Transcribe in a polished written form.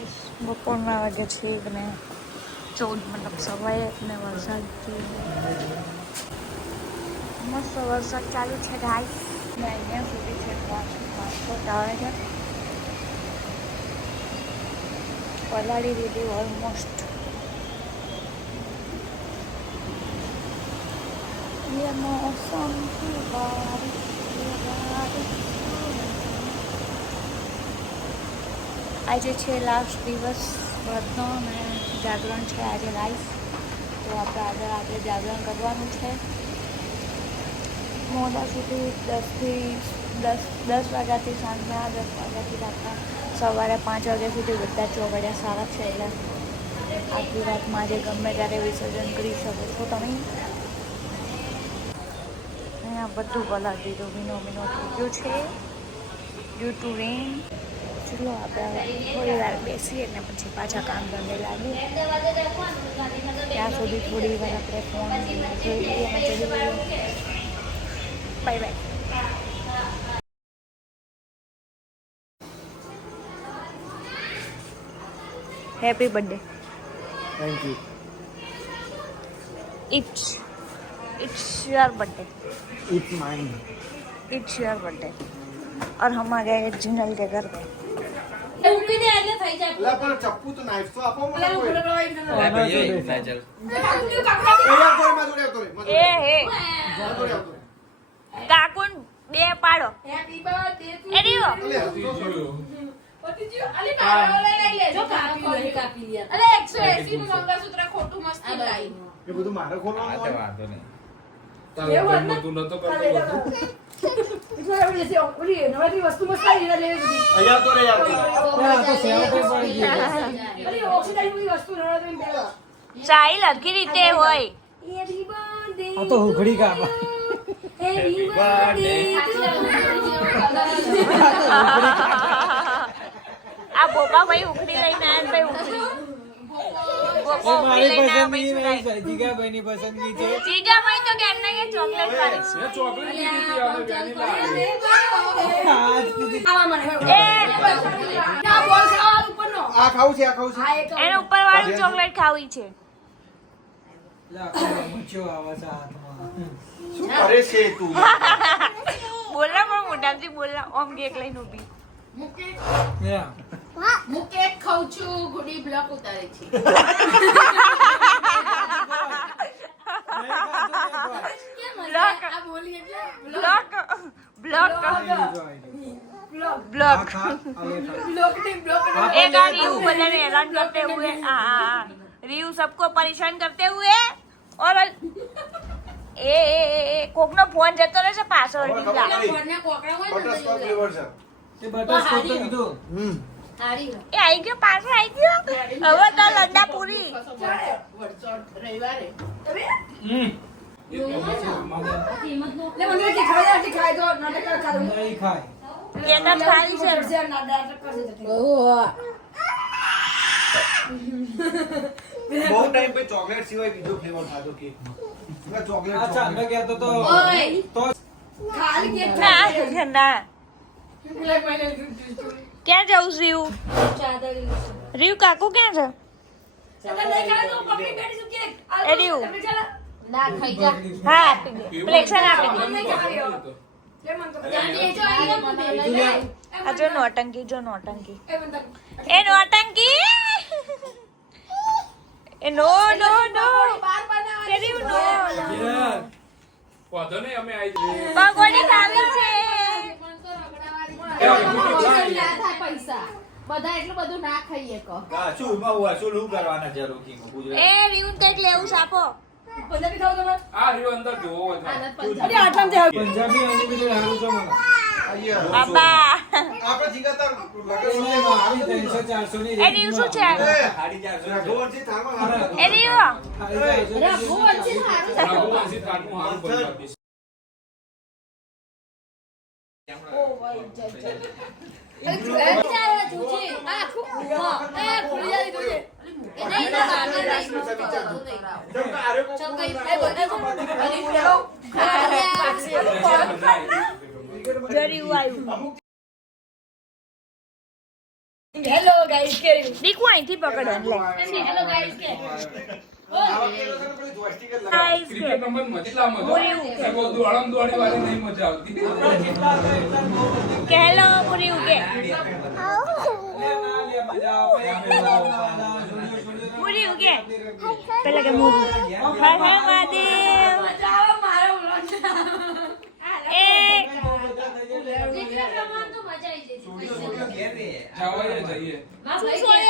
Guys બપોરના વાગે છે ને 14 મતલબ સવારે ને વરસાદ મસ્ત વરસાદ ચાલુ છે ગાઈસ ને અહીંયા સુધી છે ટ્રાન્સપોર્ટ આવે છે પલાળી દીધી ઓલમોસ્ટ ये मौसम की बारिश આજે છે લાસ્ટ દિવસ વ્રતનો અને જાગરણ છે આજે લાઈફ તો આપણે આજે જાગરણ કરવાનું છે મોડા સુધી 10 વાગ્યાથી સાંજના 10 વાગ્યાથી રાતના સવારે 5 વાગ્યા સુધી બધા ચોગડિયા સારા છે એટલે આખી રાતમાં આજે ગમે ત્યારે વિસર્જન કરી શકો છો તમે અહીંયા બધું પલાળી દીધું ભીનો થઈ ગયું છે ડ્યુ ટુ રેન ચલો આપણે થોડી વાર બેસીએ ને પછી પાછા કામ ધંધે લાગીએ ત્યાં સુધી થોડી વાર આપણે ફોન જોઈ લઈએ અને ચડી લઈએ bye bye happy birthday thank you it's your birthday it's mine it's your birthday और हम आ गए जिनल के घर पे ला पर चप्पू तो नाइफ तो आपो મને કોઈ ના ચાલ ए हे કાકુન બે પાડો હેપી બર્થડે ટુ એડીઓ અલે મારો લઈ લે જો કાપી લે અલે 180 નું મંગળસૂત્ર ખોટું મસ્ત લાઈ એ બધું મારે આ ખોલવાનું તો હોય વાંધો નહીં એવું તું નતો કરતો એટલે આપણે જે ઓલી નવી વસ્તુ મસ્ત આવી લે બધી અહીંયા તો રે યાર તો સેવ પે પડી ગઈ અરે ઓક્સિડાઇઝ ની વસ્તુ નવી બેલો ચાઈ લખી રીતે હોય હેપી બર્થડે આ તો હુખડી કા હેપી બર્થડે આ બોપા ભાઈ ઉખડી લઈને આયા ભાઈ ઉખડી બોપા ઉખડી લઈને આયા ભાઈ સુરાઈ જીગા ભાઈ ની પસંદગી છે જીગા ભાઈ તો કેમ ના કે ચોકલેટ વાળી ચોકલેટ લીધી આવે વેનીલા આવા મને એ ના બોલ ખાવા ઉપરનો આ ખાવું છે આ ખાવું છે આ એક એને ઉપર વાળી ચોકલેટ ખાવી છે શું કરે છે તું બોલના પણ મોટાથી બોલના ઓમ કેક લઈને ઊભી મુકે ખાઉં છું ગુડી બ્લોક ઉતારે છે બ્લોક આ બોલી એટલે બ્લોક બ્લોક બ્લોક બ્લોક ને બ્લોક एक रियू बदल ऐलान करते हुए रियू सबको परेशान करते हुए और ए कोक नो फोन जतो रहेશે પાછળ ડીલા ફોનના કોકડા હોય ને બટરસ્કોચ ફ્લેવર છે તે બટરસ્કોચ તો કીધું હારી એ આવી ગયો પાછળ આવી ગયો હવે તો લંડા પૂરી વરસાદ રવિવારે તમે એ લે મને કે ખાય તો નાટક કરું નહીં ખાય કેતા ખાલી છે બહુ ટાઈમ પે ચોકલેટ સિવાય બીજો ફ્લેવર ખાધો કેક માં ચોકલેટ આ ચાંદલો કહેતો તો ઓય તો ખાલી કે ના ના લે મને ક્યાં જાઉં રીયુ ચાદર રીયુ કાકુ ક્યાં છે ચાદર લઈ ખાય તો પકડી બેઠી છું કે એ રીયુ ના ખાઈ જા હા આપી દે પ્લેક્શન આપી દે મને ખાયો લે મન તો જાની જો આઈને મને લે આ જો નોટંકી જો નોટંકી એ મન તો એ નોટંકી એ નો નો નો બાર બનાવવાની કેરીયું નો વાંધો નહીં અમે આવી જઈએ પકોડી ખાવી છે મન તો રગડાવાળી ના થાય પૈસા બધા એટલું બધું ના ખાઈએ કો આ શું માં હુઆ શું લૂ કરવાના છે રોકી ગુજરાત એ રીયું કઈક લેવું સાપો પંજાબી ખાવ તમે આ રહ્યો અંદર જોવો હોય આનંદ તો. પંજાબી અરે આટલામ જે પંજાબી અનલિમિટેડ હારું છે મને અહીંયા બાબા આપણે જીગાતા એને મારી 300 400 ની એ રીયું શું છે ખાડી 400 ગોળજી થાળમાં હારું એ રીયું ખાડી 400 રઘુ વંશી સારું છે રાઘુવંશી તારનું હારું પંજાબી. ઓ ભાઈ જય જય એ જોજે આ ખુબ એ ખુલી જાય જોજે એ નહીં ના બાર નહીં જમ આરે કો ચલ કઈ એ બધા અરે પેલો જરી આવ્યું હેલો ગાઈસ કે દીકુ અહીંથી પકડો લે હેલો ગાઈસ કે ગાઈસ કે ક્રિકેટ રમત મજા બોલ્યું કે. એ બધું હળમ દોડી વાળી નહીં મજા આવતી કે હેલો પૂરી ઉગે પૂરી ઉગે પેલા કે મૂવી હાય હાય મહાદેવ મજા આવે મારો વ્લોગ એ જેટલા પ્રમાણ તો મજા આવી જશે જવાય જઈએ હા ભાઈ